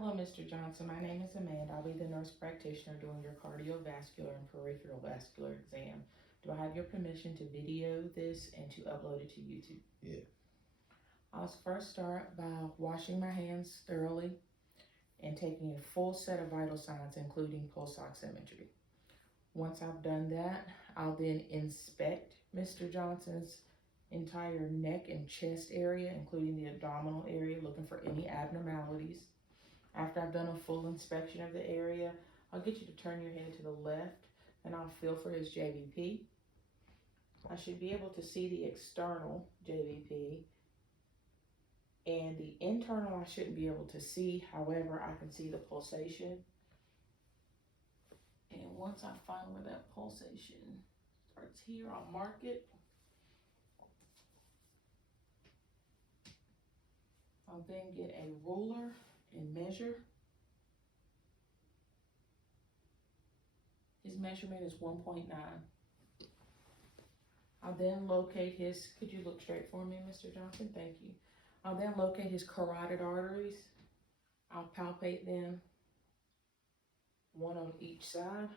Hello, Mr. Johnson. My name is Amanda. I'll be the nurse practitioner doing your cardiovascular and peripheral vascular exam. Do I have your permission to video this and to upload it to YouTube? Yeah. I'll first start by washing my hands thoroughly and taking a full set of vital signs, including pulse oximetry. Once I've done that, I'll then inspect Mr. Johnson's entire neck and chest area, including the abdominal area, looking for any abnormalities. After I've done a full inspection of the area, I'll get you to turn your head to the left and I'll feel for his JVP. I should be able to see the external JVP, and the internal I shouldn't be able to see. However, I can see the pulsation. And once I find where that pulsation starts here, I'll mark it. I'll then get a ruler and measure. His measurement is 1.9. I'll then locate his, could you look straight for me, Mr. Johnson? Thank you. I'll then locate his carotid arteries. I'll palpate them, one on each side.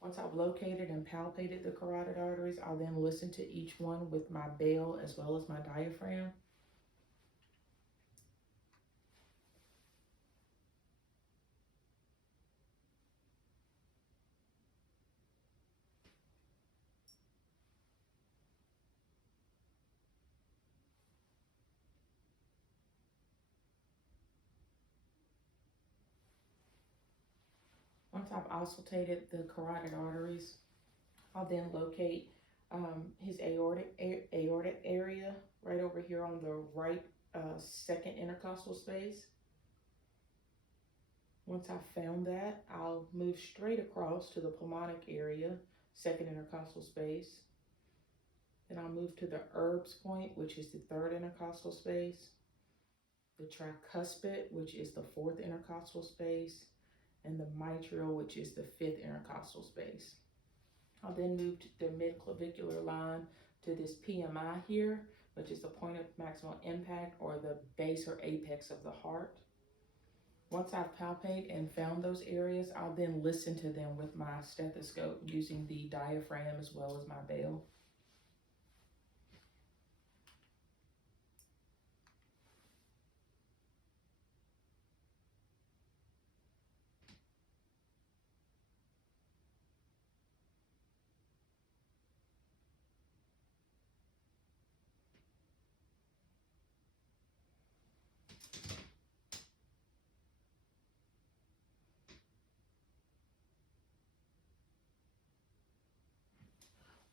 Once I've located and palpated the carotid arteries, I'll then listen to each one with my bell as well as my diaphragm. Once I've auscultated the carotid arteries, I'll then locate his aortic area right over here on the right second intercostal space. Once I've found that, I'll move straight across to the pulmonic area, second intercostal space. Then I'll move to the Erb's point, which is the third intercostal space, the tricuspid, which is the fourth intercostal space, and the mitral, which is the fifth intercostal space. I'll then move to the midclavicular line to this PMI here, which is the point of maximal impact or the base or apex of the heart. Once I've palpated and found those areas, I'll then listen to them with my stethoscope using the diaphragm as well as my bell.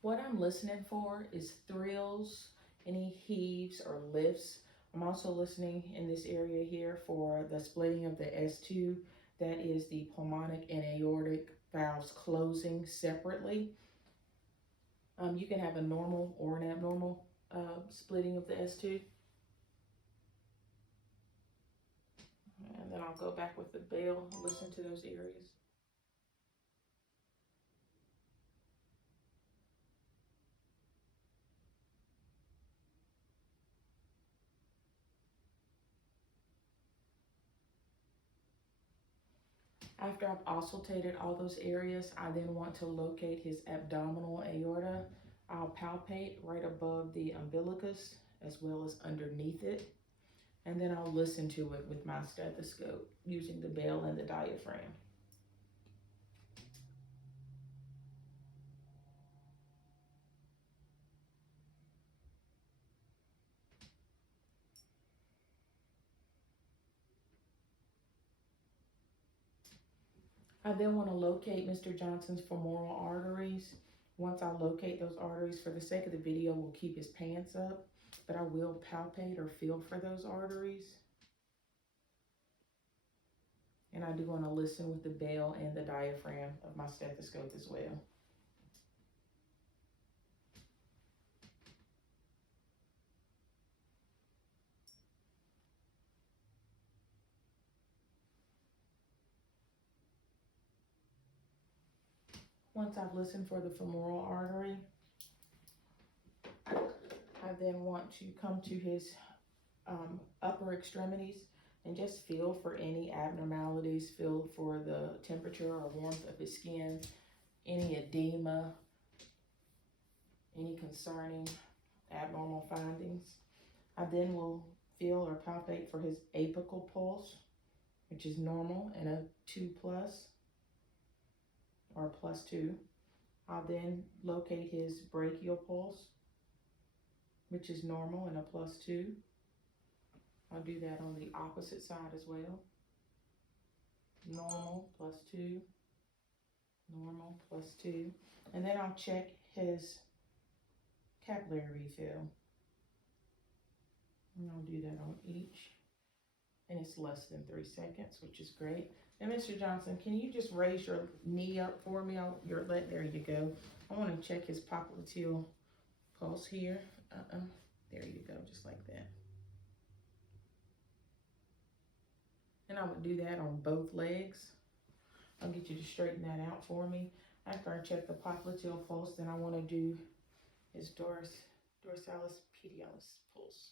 What I'm listening for is thrills, any heaves or lifts. I'm also listening in this area here for the splitting of the S2. That is the pulmonic and aortic valves closing separately. You can have a normal or an abnormal splitting of the S2. And then I'll go back with the bell and listen to those areas. After I've auscultated all those areas, I then want to locate his abdominal aorta. I'll palpate right above the umbilicus as well as underneath it. And then I'll listen to it with my stethoscope using the bell and the diaphragm. I then want to locate Mr. Johnson's femoral arteries. Once I locate those arteries, for the sake of the video, we'll keep his pants up, but I will palpate or feel for those arteries. And I do want to listen with the bell and the diaphragm of my stethoscope as well. Once I've listened for the femoral artery, I then want to come to his upper extremities and just feel for any abnormalities, feel for the temperature or warmth of his skin, any edema, any concerning abnormal findings. I then will feel or palpate for his apical pulse, which is normal and a 2+ or +2. I'll then locate his brachial pulse, which is normal and a +2. I'll do that on the opposite side as well. Normal +2, normal +2. And then I'll check his capillary refill. And I'll do that on each. And it's less than 3 seconds, which is great. And Mr. Johnson, can you just raise your knee up for me? There you go. I want to check his popliteal pulse here. There you go, just like that. And I would do that on both legs. I'll get you to straighten that out for me. After I check the popliteal pulse, then I want to do his dorsalis pedialis pulse.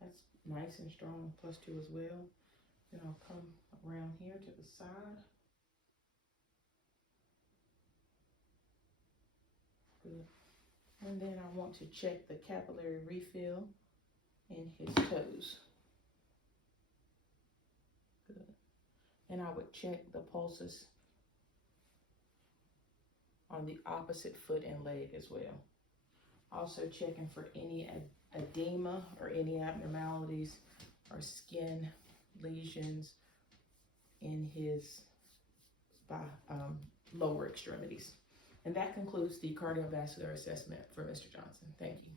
That's nice and strong, +2 as well. Then I'll come around here to the side. Good. And then I want to check the capillary refill in his toes. Good. And I would check the pulses on the opposite foot and leg as well. Also checking for any edema or any abnormalities or skin lesions in his lower extremities. And that concludes the cardiovascular assessment for Mr. Johnson. Thank you.